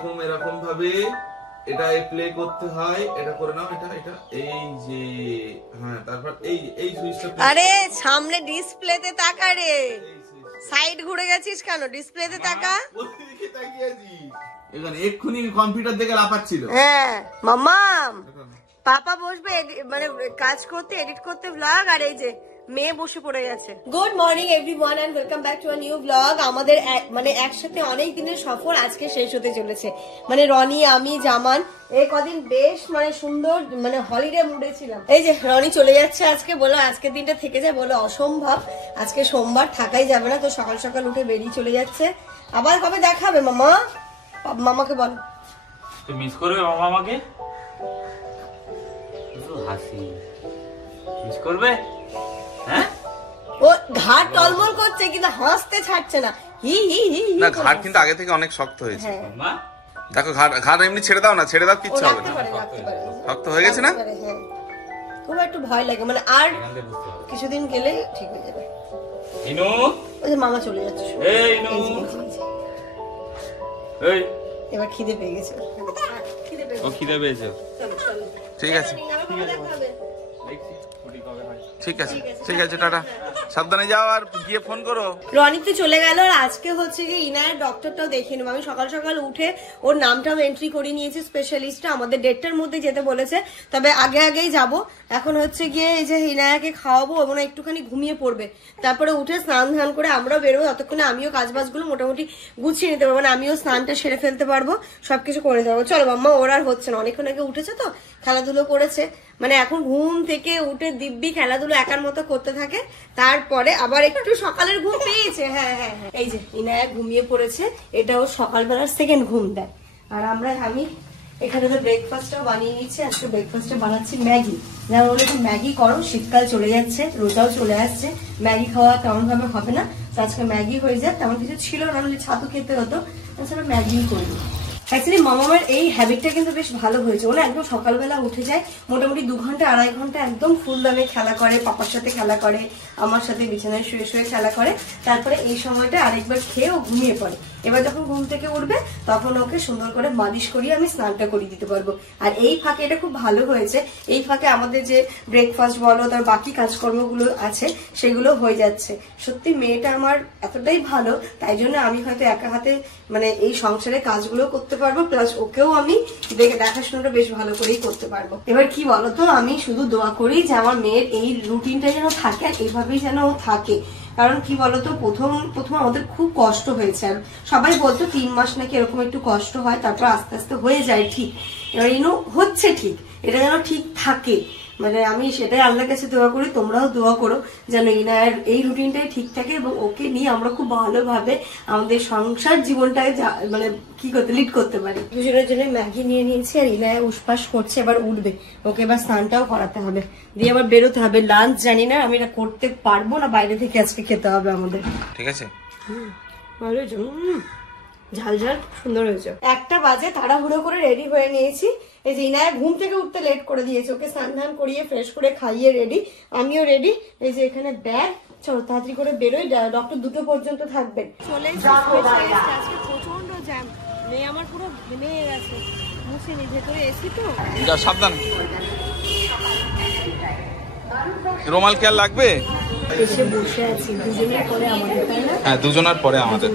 এরকম এরকম ভাবে এটা প্লে করতে হয়, এটা করে নাও, এটা এটা এই যে হ্যাঁ, তারপর এই এই সুইচটা। আরে সামনে ডিসপ্লেতে তাকা রে, সাইড ঘুরে গেছিস কেন? ডিসপ্লেতে তাকা। ওইদিকে তাকিয়েছি, এখানে এক্ষুনি কম্পিউটার দেখে লাফাচ্ছিল। হ্যাঁ মাম্মাম, পাপা বসবে মানে কাজ করতে, এডিট করতে ব্লগ, আর এই যে মেয়ে বসে পড়ে গেছে। Good morning everyone and welcome back to a new blog. আমাদের মানে একসাথে অনেক দিনের সফর আজকে শেষ হতে চলেছে। মানে রনি, আমি, জামান এই কদিন বেশ মানে সুন্দর মানে হলিডে মুডে ছিলাম। এই যে রনি চলে যাচ্ছে আজকে, বলো আজকের দিনটা থেকে যায়, বলো অসম্ভব, আজকে সোমবার থাকাই যাবে না, তো সকাল সকাল উঠে বেরিয়ে চলে যাচ্ছে। আবার কবে দেখাবে মামা? মামাকে বলো তো মিস করবে মামা আমাকে, হাসি মিস করবে। হ্যাঁ ও ঘাট টলমল করছে কিন্তু হাসতে ছাড়ছে না, হি হি হি। না ঘাট কিন্তু আগে থেকে অনেক শক্ত হয়েছে। মামা দেখো ঘাট ঘাট এমনি ছেড়ে দাও না, ছেড়ে দাও কিচ্ছু হবে না, শক্ত হয়ে গেছে না। খুব একটু ভয় লাগে মানে, আর কিছুদিন গেলে ঠিক হয়ে যাবে। ইনু ওই যে মামা চলে যাচ্ছে, এই ইনু এই এবার খিদে পেয়ে গেছে, ও খিদে পেয়েছে। ঠিক আছে ঠিক আছে ঠিক আছে, টাটা, সাবধানে যাও আর গিয়ে ফোন করো। রনি তো চলে গেল, আর আজকে হচ্ছে কি ইনায়ের ডক্টরটাও দেখিয়ে নেবো। আমি সকাল সকাল উঠে ওর নামটাও এন্ট্রি করে নিয়েছি, স্পেশালিস্টটা আমাদের 1:30টার মধ্যে যেতে বলেছে, তবে আগে আগেই যাব। এখন হচ্ছে গিয়ে এই যে ইনায়াকে খাওয়াবো এবং একটুখানি ঘুমিয়ে পড়বে, তারপরে উঠে স্নান ধান করে আমরাও বেরোবো। ততক্ষণে আমিও কাজবাজগুলো মোটামুটি গুছিয়ে নিতে পারবো, মানে আমিও স্নানটা সেরে ফেলতে পারবো, সবকিছু করে দেবো। চলো মাম্মা, ওর আর হচ্ছে না, অনেকক্ষণ আগে উঠেছে তো, খেলাধুলো করেছে, মানে এখন ঘুম থেকে উঠে দিব্যি খেলাধুলো একার মতো করতে থাকে, তারপরে আবার একটু সকালের ঘুম পেয়েছে। হ্যাঁ হ্যাঁ হ্যাঁ, এই যে ইনায়া ঘুমিয়ে পড়েছে, এটা ও সকালবেলার সেকেন্ড ঘুম দেয়। আর আমি এখানে তো ব্রেকফাস্টটাও বানিয়ে নিচ্ছি। আজকে ব্রেকফাস্টে বানাচ্ছি ম্যাগি। যেমন বলে ম্যাগি করো, শীতকাল চলে যাচ্ছে, রোজাও চলে আসছে, ম্যাগি খাওয়া তেমন ভাবে হবে না, তো আজকে ম্যাগি হয়ে যায়। তেমন কিছু ছিল না, হলে ছাতু খেতে হতো, তাছাড়া ম্যাগি করি। অ্যাকচুয়ালি মামার এই হ্যাবিটটা কিন্তু বেশ ভালো হয়েছে, ও না একদম সকালবেলা উঠে যায়, মোটামুটি 2 ঘন্টা 2.5 ঘন্টা একদম ফুল দামে খেলা করে, পাপার সাথে খেলা করে, আমার সাথে বিছানায় শুয়ে শুয়ে খেলা করে, তারপরে এই সময়টা আরেকবার খেয়ে ও ঘুমিয়ে পড়ে। এবার যখন ঘুম থেকে উঠবে তখন ওকে সুন্দর করে মালিশ করিয়ে আমি স্নানটা করিয়ে দিতে পারবো। আর এই ফাঁকে এটা খুব ভালো হয়েছে, এই ফাঁকে আমাদের যে ব্রেকফাস্ট বলো, তার বাকি কাজকর্মগুলো আছে সেগুলো হয়ে যাচ্ছে। সত্যি মেয়েটা আমার এতটাই ভালো, তাই জন্য আমি হয়তো একা হাতে মানে এই সংসারের কাজগুলো করতে পারবো, প্লাস ওকেও আমি দেখাশোনাটা বেশ ভালো করেই করতে পারবো। এবার কি বলতো, আমি শুধু দোয়া করি যে আমার মেয়ের এই রুটিনটা যেন থাকে, আর এইভাবেই যেন ও থাকে। কারণ কি বলতো, প্রথম আমাদের খুব কষ্ট হয়েছে, আর সবাই বলতো 3 মাস নাকি এরকম একটু কষ্ট হয়, তারপর আস্তে আস্তে হয়ে যায় ঠিক। এবার ইনু হচ্ছে ঠিক, এটা যেন ঠিক থাকে, মানে আমি সেটাই আল্লাহর কাছে দোয়া করি, তোমরাও দোয়া করো যেন ইনায়ের এই রুটিনটাই ঠিক থাকে এবং ওকে নিয়ে আমরা খুব ভালোভাবে আমাদের সংসার জীবনটাকে মানে কি করতে লিড করতে পারি। দুজনের জন্য ম্যাগি নিয়ে নিয়েছি, আর ইনায় উসপাস করছে, এবার উঠবে, ওকে এবার স্নানটাও করাতে হবে, দিয়ে আবার বেরোতে হবে। লাঞ্চ জানি না আমি এটা করতে পারবো না, বাইরে থেকে আজকে খেতে হবে আমাদের। ঠিক আছে, ভালো হয়েছে, ঝাল ঝাল সুন্দর হয়েছে। 1টা বাজে, তাড়াহুড়ো করে রেডি হয়ে নিয়েছি। এই যে ইনায়া ঘুম থেকে উঠতে লেট করে দিয়েছে, ওকে স্নান ধান করিয়ে ফ্রেশ করে খাইয়ে রেডি, আমিও রেডি। এই যে এখানে ব্যাগ, চলো তাড়াতাড়ি করে বেরোই, ডক্টর 2টো পর্যন্ত থাকবেন। চলে আজকে প্রচন্ড জ্যাম, মেয়ে আমার পুরো ঘেমে গেছে, মুছিনি, ভেতরে এসি তো। সাবধান, রুমাল কি আর লাগবে? এসে বসে আছি, দুজনের পরে আমাদের, তাই না? হ্যাঁ, দুজনের পরে আমাদের।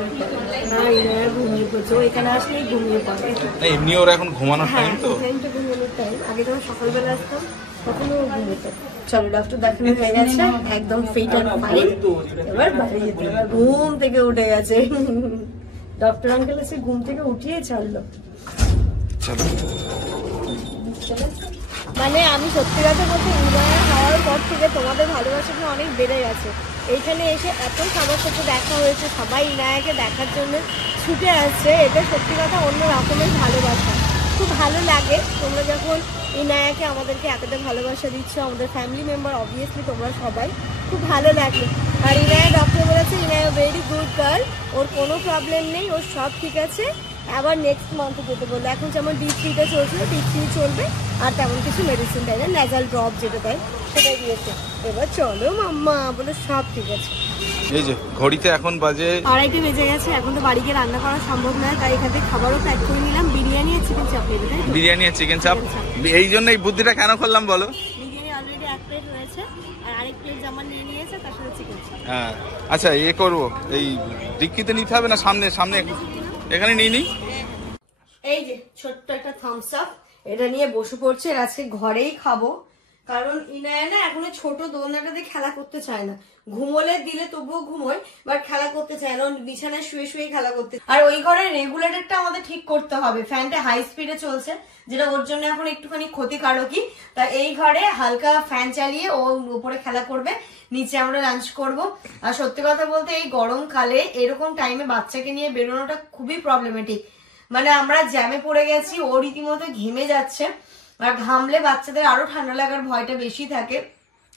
হ্যাঁ, ইনায়া ঘুমিয়ে পড়ছে, ও এখানে আসলেই ঘুমিয়ে পড়ে। এমনি ওর এখন ঘুমানোর টাইম তো, ঘুমানোর টাইম। আগে যখন সকালবেলা আসতাম তখন ও ঘুমোতো। চলো ডক্টর দেখানো হয়ে গেছে, একদম ফিট অ্যান্ড ফাইন, এবার বাইরে যেতে হবে। ঘুম থেকে উঠে গেছে, ডক্টর আঙ্কেল এসে ঘুম থেকে উঠিয়ে ছাড়লো। মানে আমি সত্যি কথা বলতে, ইনায়া হওয়ার পর থেকে তোমাদের ভালোবাসাটা অনেক বেড়ে গেছে। এইখানে এসে এত সবার সাথে দেখা হয়েছে, সবাই ইনায়াকে দেখার জন্য ছুটে আসছে, এটা সত্যি কথা অন্য রকমের ভালোবাসা। খুব ভালো লাগে তোমরা যখন ইনায়াকে আমাদেরকে এতটা ভালোবাসা দিচ্ছ, আমাদের ফ্যামিলি মেম্বার অবভিয়াসলি তোমরা সবাই, খুব ভালো লাগে। আর ইনায়া ডক্টর বলেছে ইনায়া ভেরি গুড গার্ল, ওর কোনো প্রবলেম নেই, ওর সব ঠিক আছে। আবার নেক্সট মান্থে যেতে বললো, এখন যেমন D3টা চলছিল, D3 চলবে, আর তেমন কিছু মেডিসিন দেয় না, ন্যাজাল ড্রপ যেটা দেয় সেটাই দিয়েছে। এবার চলো মাম্মা, বলে সব ঠিক আছে। এই যে ঘড়িতে এখন বাজে 2:30 বেজে গেছে। এখন তো বাড়ি গিয়ে রান্না করা সম্ভব নয়, তাই এখান থেকে খাবারও প্যাক করে নিলাম। বিরিয়ানি আর চিকেন চাপ নেবে, তাই তো? বিরিয়ানি আর চিকেন চাপ। এই জন্য এই বুদ্ধিটা কেন করলাম বলো? বিরিয়ানি অলরেডি 1 প্লেট রয়েছে, আর আরেক প্লেট জামান নিয়ে নিয়েছে, তার সাথে চিকেন চাপ। হ্যাঁ আচ্ছা, এ করবো, এই ডিক্কিতে নিতে হবে না সামনে? সামনে এখানে নিয়ে নিই। এই যে ছোট্ট একটা থামস আপ, এটা নিয়ে বসে পড়ছে। আজকে ঘরেই খাবো, কারণ ইনায়া না এখনো ছোট দোলনাটাতে খেলা করতে চায় না। ঘুমোলে দিলে তবুও ঘুমোয়, বাট খেলা করতে চায় না, বিছানায় শুয়ে শুয়ে খেলা করতে। আর ওই ঘরের রেগুলেটরটা আমাদের ঠিক করতে হবে, ফ্যানটা হাই স্পিডে চলছে, যেটা ওর জন্য এখন একটুখানি ক্ষতিকারকই। তা এই ঘরে হালকা ফ্যান চালিয়ে ও উপরে খেলা করবে, নিচে আমরা লাঞ্চ করব। আর সত্যি কথা বলতে এই গরমকালে এরকম টাইমে বাচ্চাকে নিয়ে বেরোনোটা খুবই প্রবলেমেটিক। মানে আমরা জ্যামে পড়ে গেছি, ও রীতিমতো ঘেমে যাচ্ছে, আর ঘামলে বাচ্চাদের আরো ঠান্ডা লাগার ভয়টা বেশি থাকে।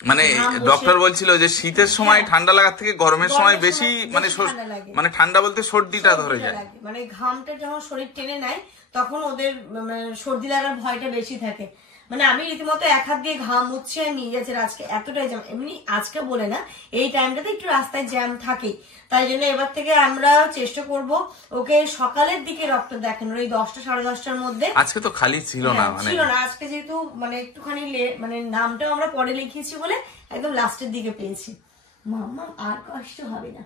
মানে ডক্টর বলছিল যে শীতের সময় ঠান্ডা লাগার থেকে গরমের সময় বেশি মানে ঠান্ডা বলতে সর্দিটা ধরে যায়। মানে ঘামটা যখন শরীর টেনে নেয় তখন ওদের সর্দি লাগার ভয়টা বেশি থাকে। মানে আমি রীতিমতো এক হাত দিয়ে ঘাম মুচ্ছে নিয়ে যাচ্ছি। আজকে এতটাই জ্যাম, এমনি আজকে বলে না, এই টাইমটাতে একটু রাস্তায় জ্যাম থাকে। তাই জন্য এবার থেকে আমরা চেষ্টা করব ওকে সকালের দিকে ডক্টর দেখানোর, ওই 10টা সাড়ে 10টার মধ্যে। আজকে তো খালি ছিল না, মানে ছিল না আজকে, যেহেতু মানে একটুখানি মানে নামটাও আমরা পরে লিখিয়েছি বলে একদম লাস্টের দিকে পেয়েছি। মাম্মা আর কষ্ট হবে না,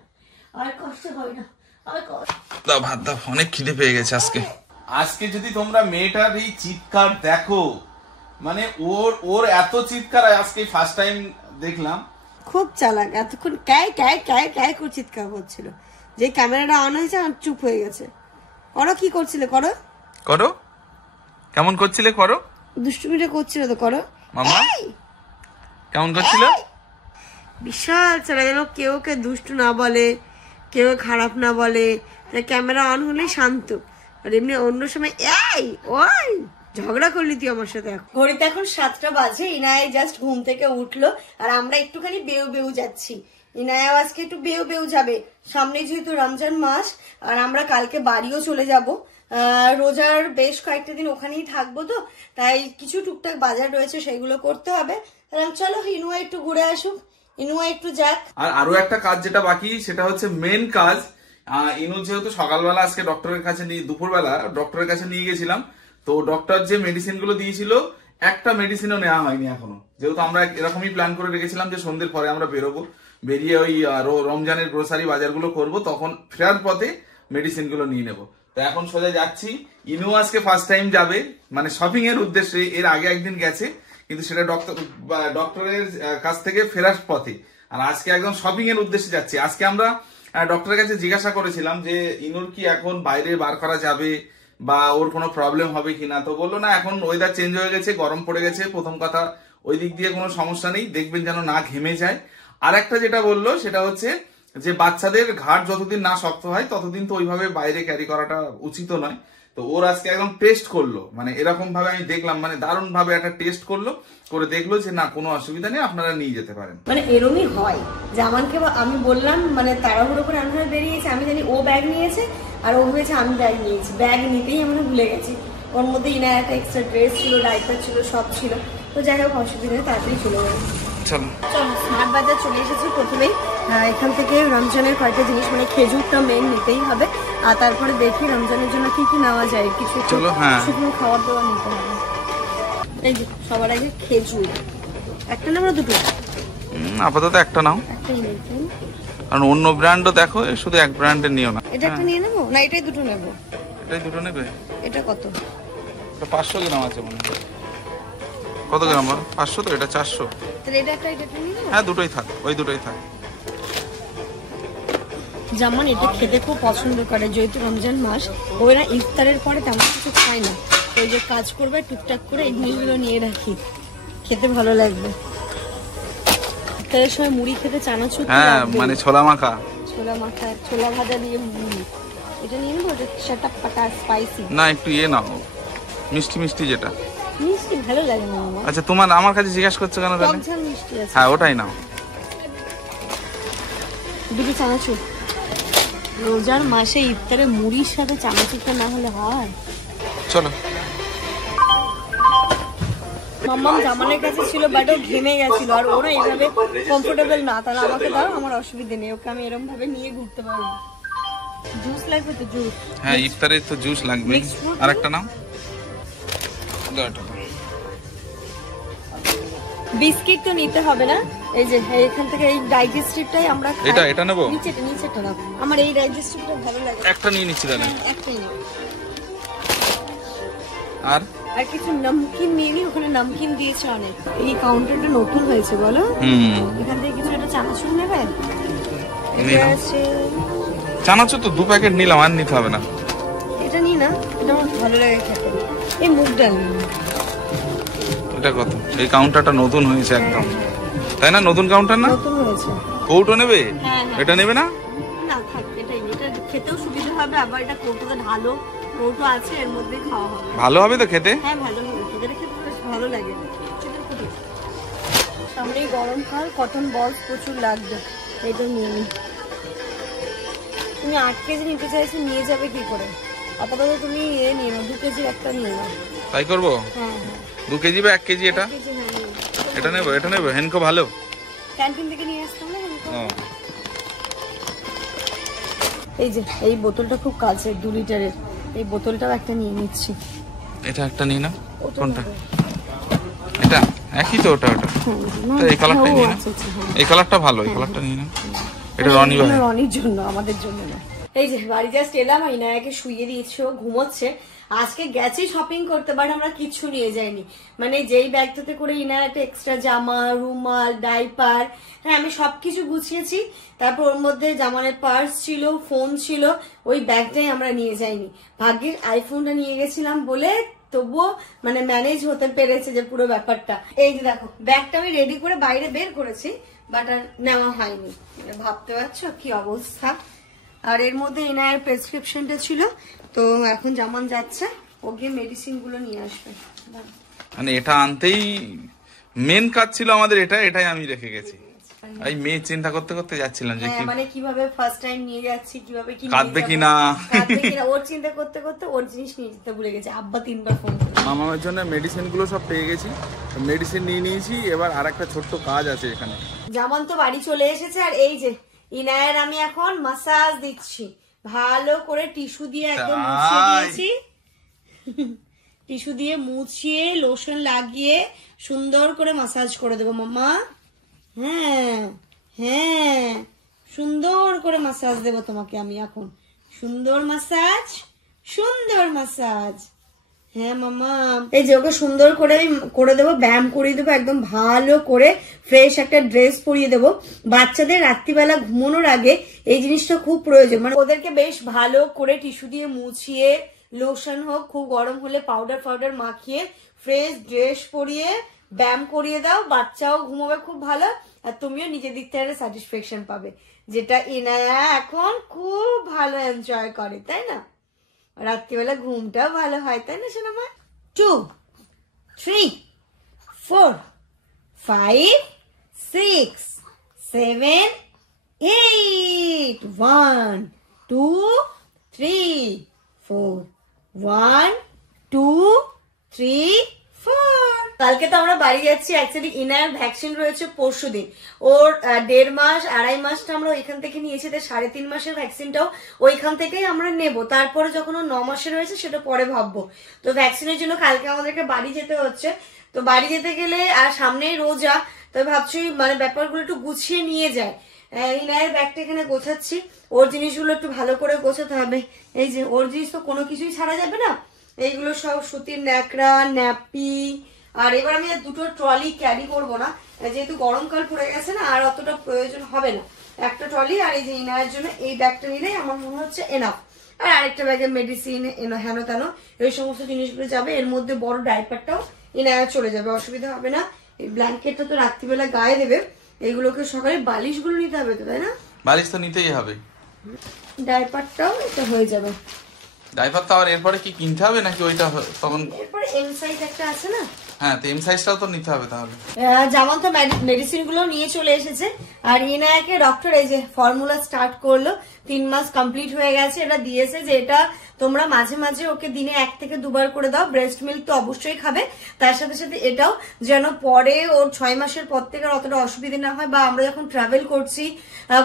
আর কষ্ট হবে না, আর দাও ভাত দাও, অনেক খিদে পেয়ে গেছে আজকে। আজকে যদি তোমরা মেয়েটার এই চিৎকার দেখো, মানে ওর এত চিৎকার আজকে ফার্স্ট টাইম দেখলাম। খুব চালাক, এতক্ষণ ক্যাই ক্যাই ক্যাই ক্যাই করে চিৎকার করছিল। যে ক্যামেরাটা অন হয়েছে আর চুপ হয়ে গেছে। করো, কি করছিলে? করো করো, কেমন করছিলে? করো, দুষ্টুমিটা করছিল তো, করো মামা। কেমন করছিল? বিশাল চালাক, যেন কেউ কে দুষ্টু না বলে, কেউ খারাপ না বলে। ক্যামেরা অন হলেই শান্ত, আর এমনি অন্য সময় এই ওই ঝগড়া করলি তুই আমার সাথে। ঘড়িতে এখন 7টা বাজে, ইনায়া জাস্ট ঘুম থেকে উঠলো, আর আমরা একটুখানি বেউ বেউ যাচ্ছি। ইনায়া আজকে একটু বেউ বেউ যাবে, সামনে যেহেতু রমজান মাস, আর আমরা কালকে বাড়িও চলে যাব। রোজার বেশ কয়েকটা দিন ওখানেই থাকবো, তো তাই কিছু টুকটাক বাজার রয়েছে, সেগুলো করতে হবে। চলো ইনুয়া একটু ঘুরে আসুক, ইনুয়া একটু যাক। আর আরো একটা কাজ যেটা বাকি, সেটা হচ্ছে মেন কাজ। ইনু যেহেতু সকালবেলা আজকে ডক্টরের কাছে দুপুরবেলা ডক্টরের কাছে নিয়ে গেছিলাম, তো ডক্টর যে মেডিসিন গুলো দিয়েছিল একটা মেডিসিনও নেওয়া হয়নি এখনো। যেহেতু আমরা এরকমই প্ল্যান করে রেখেছিলাম যে সন্ধ্যের পরে আমরা বেরোবো, বেরিয়ে ওই রমজানের গ্রোসারি বাজারগুলো করব, তখন ফেরার পথে মেডিসিন গুলো নিয়ে নেবো। তো এখন সোজা যাচ্ছি। ইনু আজকে ফার্স্ট টাইম যাবে, মানে শপিং এর উদ্দেশ্যে। এর আগে একদিন গেছে, কিন্তু সেটা ডক্টরের কাছ থেকে ফেরার পথে। আর আজকে একদম শপিং এর উদ্দেশ্যে যাচ্ছি। আজকে আমরা ডক্টরের কাছে জিজ্ঞাসা করেছিলাম যে ইনুর কি এখন বাইরে বার করা যাবে বা ওর কোনো প্রবলেম হবে কিনা। তো বললো না, এখন ওয়েদার চেঞ্জ হয়ে গেছে, গরম পড়ে গেছে, প্রথম কথা ওই দিক দিয়ে কোনো সমস্যা নেই, দেখবেন যেন না ঘেমে যায়। আর একটা যেটা বললো সেটা হচ্ছে যে বাচ্চাদের ঘাড় যতদিন না শক্ত হয় ততদিন তো ওইভাবে বাইরে ক্যারি করাটা উচিত নয়। তো ওর আজকে একদম টেস্ট করলো, মানে এরকম ভাবে আমি দেখলাম, মানে দারুণ ভাবে একটা টেস্ট করলো, করে দেখলো যে না কোনো অসুবিধা নেই, আপনারা নিয়ে যেতে পারেন। মানে এরমই হয়, জামানকে আমি বললাম, মানে তাড়াহুড়ো করে আমরা বেরিয়েছি, আমি জানি ও ব্যাগ নিয়েছে, আর ও ভেবেছে আমি ব্যাগ নিয়েছি। ব্যাগ নিতেই আমরা ভুলে গেছি। ওর মধ্যে ইনার একটা এক্সট্রা ড্রেস ছিল, ডাইপার ছিল, সব ছিল। তো যাই হোক, অসুবিধা নেই, তাড়াতাড়ি চলে যাবে। চলো স্মার্ট বাজার চলে এসেছি। প্রথমেই এখান থেকে রমজানের কয়েকটা জিনিস, মানে খেজুরটা মেন নিতেই হবে, আর তারপরে দেখি রমজানের জন্য কি কি নেওয়া যায়, কিছু শুকনো খাবার দাবার নিতে হবে। এই যে সবার আগে খেজুর, একটা না আমরা দুটো? আপাতত একটা নাও, একটাই নেই, কারণ অন্য ব্র্যান্ডও দেখো, শুধু এক ব্র্যান্ডের নিও না। এটা একটা নিয়ে নেবো না, এটাই দুটো নেবো? এটাই দুটো নেবে। এটা কত? 500 গ্রাম আছে মনে হয়। কত গ্রাম? 500 তো, এটা 400। তাহলে এটা একটা, এটা নিয়ে নেবো? হ্যাঁ, দুটোই থাক, ওই দুটোই থাক। জামান এটা খেতে খুব পছন্দ করে, যেহেতু রমজান মাস, ওরা ইফতারের পরে তেমন কিছু খায় না। ওই যে কাজ করবে টুকটাক করে এই জিনিসগুলো নিয়ে রাখি, খেতে ভালো লাগবে। ইফতারের সময় মুড়ি খেতে চানাচুর, হ্যাঁ মানে ছোলা মাখা, ছোলা ভাজা দিয়ে মুড়ি। এটা নিয়ে নেবো, এটা সেটা পাটা স্পাইসি না, একটু নাও, মিষ্টি মিষ্টি যেটা। মিষ্টি ভালো লাগে না মামা। আচ্ছা, তোমার আমার কাছে জিজ্ঞাসা করছো কেন তাহলে? ঝাল মিষ্টি আছে। হ্যাঁ, ওটাই নাও। দুটো চানাচুর। রোজার মাসে ইফতারে মুড়ির সাথে চানাচুরটা না হলে হয়? চলো। মাম্মাম জামানের কাছে ছিল বাট ও ঘেমে গেছিল আর ওরা এইভাবে কমফোর্টেবল না, তাহলে আমাকে দাও, আমার অসুবিধা নেই, ওকে আমি এরকম ভাবে নিয়ে ঘুরতে পারবো। জুস লাগবে তো? জুস, হ্যাঁ ইফতারে তো জুস লাগবে। আর একটা নাও। বিস্কিট তো নিতে হবে না, এই যে এখান থেকে এই ডাইজেস্টিভটাই আমরা খাই। এটা নেবো? নিচেটা নাও, আমার এই ডাইজেস্টিভটা ভালো লাগে। একটা নিয়ে নিচ্ছি দাদা। একটাই নাও। আর কিছু নমকিন নিয়ে নি, ওখানে নমকিন দিয়েছে অনেক। এই কাউন্টারটা নতুন হয়েছে বলো, এখান থেকে কিছু একটা চানাচুর নেবে? চানাচুর তো 2 প্যাকেট নিলাম, আর নিতে হবে না। এটা নি না, এটা আমার ভালো লাগে খেতে। এই মুগ ডাল এটা কত? এই কাউন্টারটা নতুন হয়েছে একদম, তাই না? নতুন কাউন্টার না? নতুন হয়েছে। কৌটো নেবে? হ্যাঁ। এটা নেবে না? না থাক, এটাই, এটা খেতেও সুবিধা হবে, আবার এটা কৌটোতে ঢালো, কৌটো আছে এর মধ্যে খাওয়া হবে। ভালো হবে তো খেতে? হ্যাঁ ভালো হবে, এটা খেতে বেশ ভালো লাগে। সামনেই গরমকাল, কটন বলস প্রচুর লাগবে, এটা নিয়ে নি। তুমি 8 কেজি নিতে চাইছো, নিয়ে যাবে কি করে? আপাতত তুমি নিয়ে নাও, 2 কেজির একটা নিয়ে নাও। তাই করবো? হ্যাঁ 2 কেজি বা 1 কেজি? এটা এটা নেবো। হেনকো ভালো, ক্যান্টিন থেকে নিয়ে আসতাম না হেনকো। এই যে এই বোতলটা খুব কাছে, 2 লিটারের, এই বোতলটাও একটা নিয়ে নিচ্ছি। এটা একটা নিয়ে নাও। কোনটা? এটা একই তো? ওটা এই কালারটাই নিয়ে নাও। এই কালারটা ভালো, এই কালারটা নিয়ে নাও। এটা রনির জন্য, আমাদের জন্য না। এই যে বাড়ি জাস্ট এলাম, ইনায়াকে শুইয়ে দিয়েছি, ও ঘুমোচ্ছে। আজকে গেছি শপিং করতে, বাট আমরা কিচ্ছু নিয়ে যাইনি। মানে যেই ব্যাগটাতে করে ইনায়াটা এক্সট্রা জামা, রুমাল, ডাইপার, হ্যাঁ আমি সবকিছু গুছিয়েছি। তারপর ওর মধ্যে জামানের পার্স ছিল, ফোন ছিল, ওই ব্যাগটাই আমরা নিয়ে যাইনি। ভাগ্যের আইফোনটা নিয়ে গেছিলাম বলে তবুও মানে ম্যানেজ হতে পেরেছে যে পুরো ব্যাপারটা। এই যে দেখো ব্যাগটা আমি রেডি করে বাইরে বের করেছি, বাট আর নেওয়া হয়নি। ভাবতে পারছো কি অবস্থা। আর এর মধ্যে ইনায়ের প্রেসক্রিপশনটা ছিল, তো এখন জামান যাচ্ছে, ও গিয়ে মেডিসিন গুলো নিয়ে আসবে। মানে এটা আনতেই মেন কাজ ছিল আমাদের, এটাই আমি রেখে গেছি। এই মেয়ে চিন্তা করতে করতে যাচ্ছিলাম যে মানে কিভাবে ফার্স্ট টাইম নিয়ে যাচ্ছি, কিভাবে কি কাঁদবে কিনা, ওর চিন্তা করতে করতে ওর জিনিস নিয়ে যেতে ভুলে গেছে। আব্বা 3বার ফোন করে। মামার জন্য মেডিসিন গুলো সব পেয়ে গেছি, মেডিসিন নিয়ে নিয়েছি। এবার আর একটা ছোট্ট কাজ আছে এখানে। জামান তো বাড়ি চলে এসেছে, আর এই যে ইনায়ের আমি এখন মাসাজ দিচ্ছি, ভালো করে টিস্যু দিয়ে একদম মুছিয়ে দিয়েছি। টিস্যু দিয়ে মুছিয়ে লোশন লাগিয়ে সুন্দর করে মাসাজ করে দেবো মাম্মা। হ্যাঁ হ্যাঁ, সুন্দর করে মাসাজ দেবো তোমাকে আমি এখন। সুন্দর মাসাজ, সুন্দর মাসাজ। হ্যাঁ মামা, এই যে ওকে সুন্দর করে দেবো, ব্যায়াম করিয়ে দেবো, একদম ভালো করে ফ্রেশ একটা ড্রেস পরিয়ে দেবো। বাচ্চাদের রাত্রিবেলা ঘুমানোর আগে এই জিনিসটা খুব প্রয়োজন, মানে ওদেরকে বেশ ভালো করে টিস্যু দিয়ে মুছিয়ে, লোশন হোক, খুব গরম হলে পাউডার মাখিয়ে ফ্রেশ ড্রেস পরিয়ে ব্যায়াম করিয়ে দাও। বাচ্চাও ঘুমাবে খুব ভালো, আর তুমিও নিজের দিক থেকে স্যাটিসফ্যাকশন পাবে, যেটা ইনায়া এখন খুব ভালো এনজয় করে, তাই না? রাত্রিবেলা ঘুমটাও ভালো হয়, তাই না সোনামা? 2 3 4 5 6 7 8 1 2 3 4 1 2 3 4। কালকে তো আমরা বাড়ি যাচ্ছি, অ্যাকচুয়ালি ইনার ভ্যাকসিন রয়েছে পরশুদিন। ওর 1.5 মাস 2.5 মাসটা আমরা ওইখান থেকে নিয়েছি, 3.5 মাসের ভ্যাকসিনটাও ওইখান থেকেই আমরা নেব। তারপরে যখন ও 9 মাসের রয়েছে সেটা পরে ভাববো। তো ভ্যাকসিনের জন্য কালকে আমাদেরকে বাড়ি যেতে হচ্ছে। তো বাড়ি যেতে গেলে আর সামনেই রোজা, তো ভাবছি মানে ব্যাপারগুলো একটু গুছিয়ে নিয়ে যায়। ইনায়ের ব্যাগটা এখানে গোছাচ্ছি, ওর জিনিসগুলো একটু ভালো করে গোছাতে হবে। এই যে ওর জিনিস তো কোনো কিছুই ছাড়া যাবে না, এইগুলো সব সুতির ন্যাকড়া, ন্যাপি। আর এবার আমি 2টো ট্রলি ক্যারি করবো না, যেহেতু গরমকাল পড়ে গেছে না, আর অতটা প্রয়োজন হবে না। একটা ট্রলি আর এই যে ইনায়ের জন্য এই ব্যাগটা নিলেই আমার মনে হচ্ছে এনাফ। আর আরেকটা ব্যাগে মেডিসিন হেন তেন এই সমস্ত জিনিসগুলো যাবে। এর মধ্যে বড় ডাইপারটাও ইনায়ের চলে যাবে, অসুবিধা হবে না। এই ব্ল্যাঙ্কেটটা তো রাত্রিবেলা গায়ে দেবে, এইগুলোকে সকালে বালিশগুলো নিতে হবে তো, তাই না? বালিশ তো নিতেই হবে, ডাইপারটাও এটা হয়ে যাবে। ডাইপার তো আর এরপরে কি কিনতে হবে নাকি ওইটা তখন? এরপরে পরে এম সাইজ একটা আছে না, হ্যাঁ তো এম সাইজটাও তো নিতে হবে তাহলে। যেমন তো মেডিসিন গুলো নিয়ে চলে এসেছে। আর ইনায়াকে ডক্টর এই যে ফর্মুলা স্টার্ট করলো, 3 মাস কমপ্লিট হয়ে গেছে। এটা দিয়েছে যে এটা তোমরা মাঝে মাঝে ওকে দিনে 1 থেকে 2 বার করে দাও। ব্রেস্ট মিল্ক তো অবশ্যই খাবে, তার সাথে সাথে এটাও যেন পরে ওর 6 মাসের পর থেকে অতটা অসুবিধা না হয়, বা আমরা যখন ট্রাভেল করছি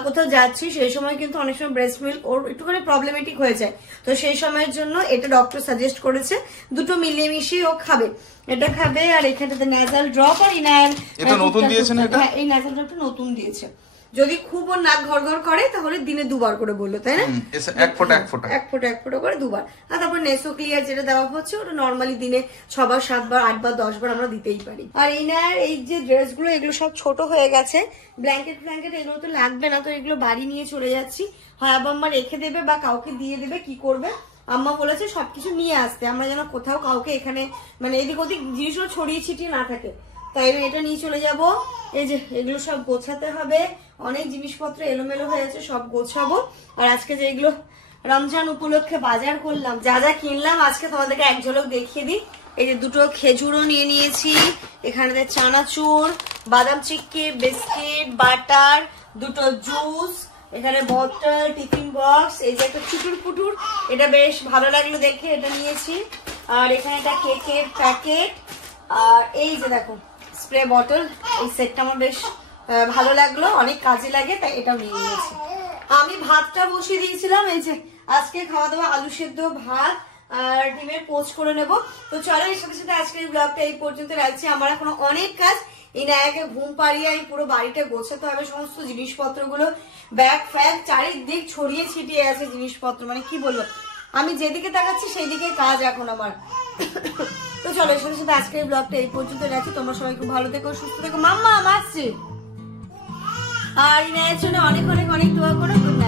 কোথাও যাচ্ছি সেই সময় কিন্তু অনেক সময় ব্রেস্ট মিল্ক ওর একটুখানি প্রবলেমেটিক হয়ে যায়। তো সেই সময়ের জন্য এটা ডক্টর সাজেস্ট করেছে, দুটো মিলিয়ে মিশিয়ে ও খাবে, এটা খাবে। আর এখানটাতে ন্যাজাল ড্রপ আর ইনায়াল, এটা নতুন দিয়েছে না? এটা এই ন্যাজাল ড্রপটা নতুন দিয়েছে। যদি খুব ওর নাক ঘর ঘর করে তাহলে দিনে 2 বার করে বললো, তাই না? 1 ফোঁটা 1 ফোঁটা 1 ফোঁটা 1 ফোঁটা করে 2 বার। আর তারপর নেসো ক্লিয়ার যেটা দেওয়া হচ্ছে ওটা নর্মালি দিনে 6 বার 7 বার 8 বার 10 বার আমরা দিতেই পারি। আর ইনার এই যে ড্রেসগুলো এগুলো সব ছোট হয়ে গেছে, ব্ল্যাঙ্কেট এগুলো তো লাগবে না, তো এগুলো বাড়ি নিয়ে চলে যাচ্ছি। হয় আম্মা রেখে দেবে বা কাউকে দিয়ে দেবে, কি করবে। আম্মা বলেছে সবকিছু নিয়ে আসতে, আমরা যেন কোথাও কাউকে এখানে মানে এদিক ওদিক জিনিসগুলো ছড়িয়ে ছিটিয়ে না থাকে, তাই এটা নিয়ে চলে যাব। এই যে এগুলো সব গোছাতে হবে, অনেক জিনিসপত্র এলোমেলো হয়ে আছে, সব গোছাবো। আর আজকে যে এগুলো রমজান উপলক্ষে বাজার করলাম, যা যা কিনলাম আজকে তোমাদেরকে এক ঝলক দেখিয়ে দিই। এই যে 2টো খেজুরও নিয়ে নিয়েছি, এখানে চানাচুর, বাদাম চিক্কি, বিস্কিট, বাটার, 2টো জুস, এখানে বটল, টিফিন বক্স, এই যে একটা চুটুর পুটুর, এটা বেশ ভালো লাগলো দেখে এটা নিয়েছি। আর এখানে একটা কেকের প্যাকেট, আর এই যে দেখো স্প্রে বটল, এই সেটটা আমার বেশ ভালো লাগলো, অনেক কাজে লাগে, তাই এটাও নিয়ে নিয়েছি। আমি ভাতটা বসিয়ে দিয়েছিলাম, এই যে আজকে খাওয়া দাওয়া আলু সেদ্ধ, ভাত আর ডিমের পোস্ট করে নেব। তো চলো এর সাথে সাথে আজকের ব্লগটা এই পর্যন্ত রাখছি। আমার এখনো অনেক কাজ, এই নায়কে ঘুম পাড়িয়ে আমি পুরো বাড়িটা গোছাতে হবে, সমস্ত জিনিসপত্রগুলো ব্যাগ ফ্যাগ চারিদিক ছড়িয়ে ছিটিয়ে আছে জিনিসপত্র, মানে কি বলবো, আমি যেদিকে তাকাচ্ছি সেই দিকে কাজ এখন আমার। তো চলো এর সাথে সাথে আজকের ব্লগটা এই পর্যন্ত রাখছি। তোমরা সবাই খুব ভালো থেকো, সুস্থ থেকো। মাম্মা আসছে, আর ইনায়ের জন্য অনেক অনেক অনেক দোয়া করো। Good night.